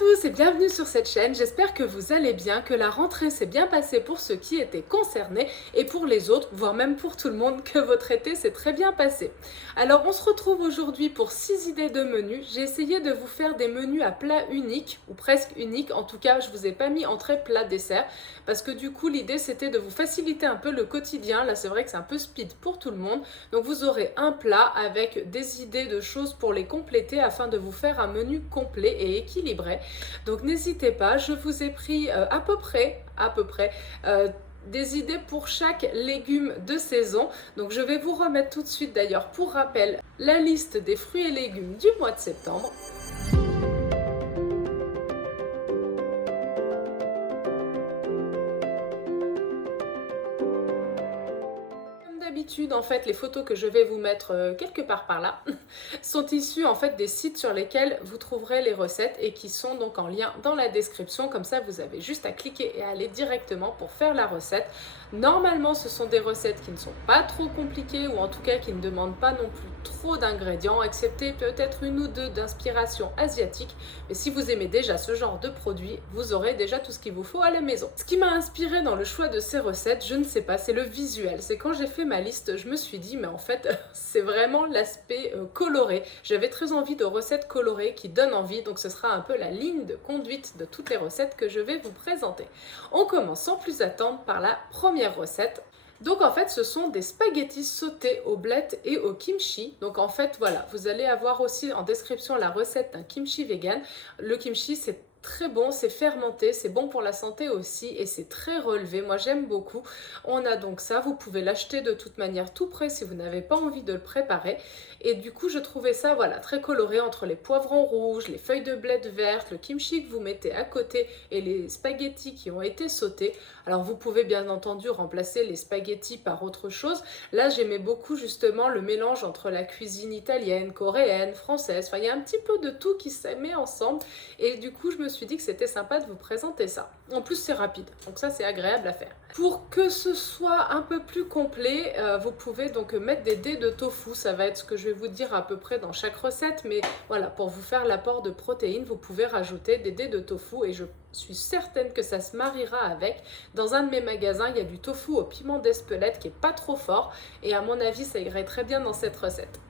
tous et bienvenue sur cette chaîne, j'espère que vous allez bien, que la rentrée s'est bien passée pour ceux qui étaient concernés et pour les autres, voire même pour tout le monde, que votre été s'est très bien passé. Alors on se retrouve aujourd'hui pour 6 idées de menus. J'ai essayé de vous faire des menus à plat unique, ou presque unique, en tout cas je vous ai pas mis entrée, plat, dessert, parce que du coup l'idée c'était de vous faciliter un peu le quotidien. Là c'est vrai que c'est un peu speed pour tout le monde, donc vous aurez un plat avec des idées de choses pour les compléter afin de vous faire un menu complet et équilibré. Donc n'hésitez pas, je vous ai pris à peu près des idées pour chaque légume de saison. Donc je vais vous remettre tout de suite d'ailleurs pour rappel la liste des fruits et légumes du mois de septembre. D'habitude, en fait, les photos que je vais vous mettre quelque part par là sont issues en fait des sites sur lesquels vous trouverez les recettes et qui sont donc en lien dans la description. Comme ça, vous avez juste à cliquer et à aller directement pour faire la recette. Normalement, ce sont des recettes qui ne sont pas trop compliquées ou en tout cas qui ne demandent pas non plus trop d'ingrédients, excepté peut-être une ou deux d'inspiration asiatique. Mais si vous aimez déjà ce genre de produit, vous aurez déjà tout ce qu'il vous faut à la maison. Ce qui m'a inspiré dans le choix de ces recettes, je ne sais pas, c'est le visuel. C'est quand j'ai fait ma liste, je me suis dit, mais en fait, c'est vraiment l'aspect coloré. J'avais très envie de recettes colorées qui donnent envie, donc ce sera un peu la ligne de conduite de toutes les recettes que je vais vous présenter. On commence sans plus attendre par la première recette. Donc en fait ce sont des spaghettis sautés aux blettes et au kimchi. Donc en fait voilà, vous allez avoir aussi en description la recette d'un kimchi vegan. Le kimchi c'est très bon, c'est fermenté, c'est bon pour la santé aussi et c'est très relevé, moi j'aime beaucoup. On a donc ça, vous pouvez l'acheter de toute manière tout prêt si vous n'avez pas envie de le préparer. Et du coup je trouvais ça voilà très coloré entre les poivrons rouges, les feuilles de bled vertes, le kimchi que vous mettez à côté et les spaghettis qui ont été sautés. Alors vous pouvez bien entendu remplacer les spaghettis par autre chose. Là j'aimais beaucoup justement le mélange entre la cuisine italienne, coréenne, française, enfin il y a un petit peu de tout qui se met ensemble et du coup je me suis dit que c'était sympa de vous présenter ça. En plus c'est rapide, donc ça c'est agréable à faire. Pour que ce soit un peu plus complet, vous pouvez donc mettre des dés de tofu, ça va être ce que je vais vous dire à peu près dans chaque recette, mais voilà, pour vous faire l'apport de protéines, vous pouvez rajouter des dés de tofu et je suis certaine que ça se mariera avec. Dans un de mes magasins, il y a du tofu au piment d'Espelette qui est pas trop fort et à mon avis, ça irait très bien dans cette recette.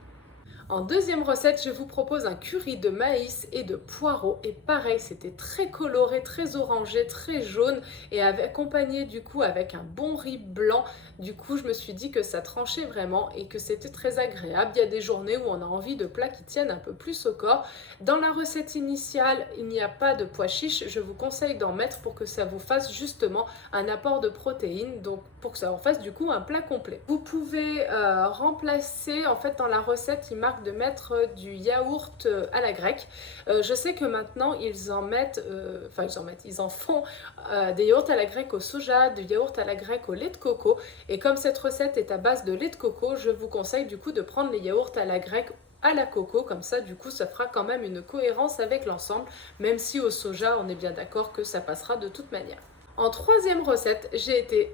En deuxième recette, je vous propose un curry de maïs et de poireaux. Et pareil, c'était très coloré, très orangé, très jaune et accompagné du coup avec un bon riz blanc. Du coup, je me suis dit que ça tranchait vraiment et que c'était très agréable. Il y a des journées où on a envie de plats qui tiennent un peu plus au corps. Dans la recette initiale, il n'y a pas de pois chiches. Je vous conseille d'en mettre pour que ça vous fasse justement un apport de protéines. Donc, pour que ça en fasse du coup un plat complet. Vous pouvez remplacer, en fait, dans la recette, il marque de mettre du yaourt à la grecque. Je sais que maintenant ils en mettent, ils en font des yaourts à la grecque au soja, du yaourt à la grecque au lait de coco. Et comme cette recette est à base de lait de coco, je vous conseille du coup de prendre les yaourts à la grecque à la coco, comme ça du coup ça fera quand même une cohérence avec l'ensemble, même si au soja on est bien d'accord que ça passera de toute manière. En troisième recette, j'ai été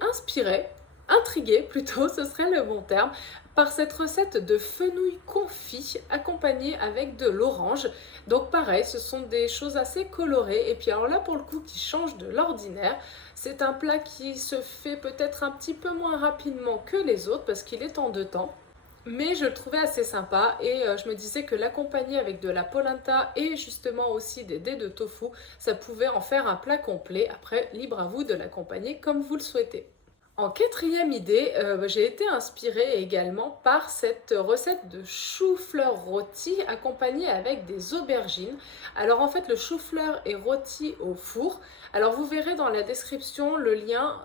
intriguée plutôt, ce serait le bon terme, par cette recette de fenouil confit accompagnée avec de l'orange. Donc pareil, ce sont des choses assez colorées et puis alors là pour le coup qui change de l'ordinaire. C'est un plat qui se fait peut-être un petit peu moins rapidement que les autres parce qu'il est en deux temps. Mais je le trouvais assez sympa et je me disais que l'accompagner avec de la polenta et justement aussi des dés de tofu, ça pouvait en faire un plat complet. Après, libre à vous de l'accompagner comme vous le souhaitez. En quatrième idée, j'ai été inspirée également par cette recette de chou-fleur rôti accompagnée avec des aubergines. Alors en fait le chou-fleur est rôti au four. Alors vous verrez dans la description le lien,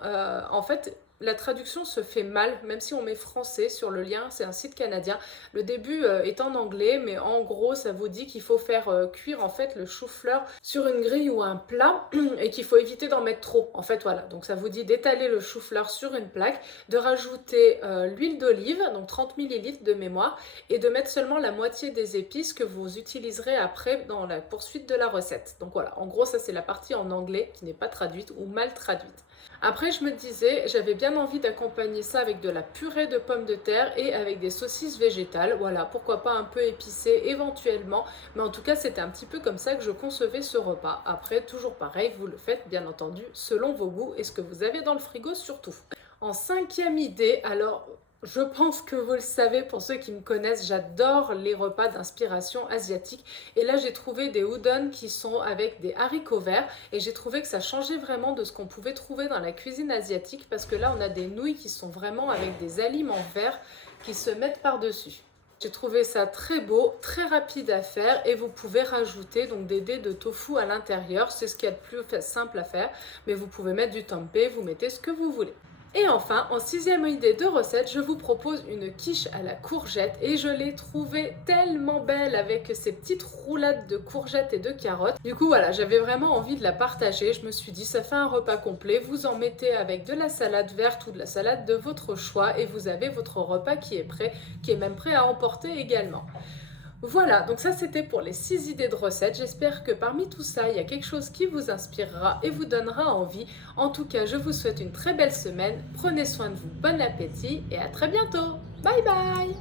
en fait la traduction se fait mal, même si on met français sur le lien, c'est un site canadien. Le début est en anglais, mais en gros, ça vous dit qu'il faut faire cuire en fait le chou-fleur sur une grille ou un plat et qu'il faut éviter d'en mettre trop. En fait, voilà. Donc ça vous dit d'étaler le chou-fleur sur une plaque, de rajouter l'huile d'olive, donc 30 ml de mémoire, et de mettre seulement la moitié des épices que vous utiliserez après dans la poursuite de la recette. Donc voilà, en gros, ça c'est la partie en anglais qui n'est pas traduite ou mal traduite. Après, je me disais, j'avais bien bien envie d'accompagner ça avec de la purée de pommes de terre et avec des saucisses végétales. Voilà, pourquoi pas un peu épicé éventuellement, mais en tout cas c'était un petit peu comme ça que je concevais ce repas. Après, toujours pareil, vous le faites bien entendu selon vos goûts et ce que vous avez dans le frigo surtout. En cinquième idée, alors je pense que vous le savez, pour ceux qui me connaissent, j'adore les repas d'inspiration asiatique. Et là, j'ai trouvé des udon qui sont avec des haricots verts. Et j'ai trouvé que ça changeait vraiment de ce qu'on pouvait trouver dans la cuisine asiatique. Parce que là, on a des nouilles qui sont vraiment avec des aliments verts qui se mettent par-dessus. J'ai trouvé ça très beau, très rapide à faire et vous pouvez rajouter donc des dés de tofu à l'intérieur. C'est ce qu'il y a de plus simple à faire. Mais vous pouvez mettre du tempeh, vous mettez ce que vous voulez. Et enfin, en sixième idée de recette, je vous propose une quiche à la courgette et je l'ai trouvée tellement belle avec ces petites roulades de courgettes et de carottes. Du coup voilà, j'avais vraiment envie de la partager. Je me suis dit, ça fait un repas complet. Vous en mettez avec de la salade verte ou de la salade de votre choix et vous avez votre repas qui est prêt, qui est même prêt à emporter également. Voilà, donc ça c'était pour les 6 idées de recettes. J'espère que parmi tout ça, il y a quelque chose qui vous inspirera et vous donnera envie. En tout cas, je vous souhaite une très belle semaine. Prenez soin de vous, bon appétit et à très bientôt. Bye bye!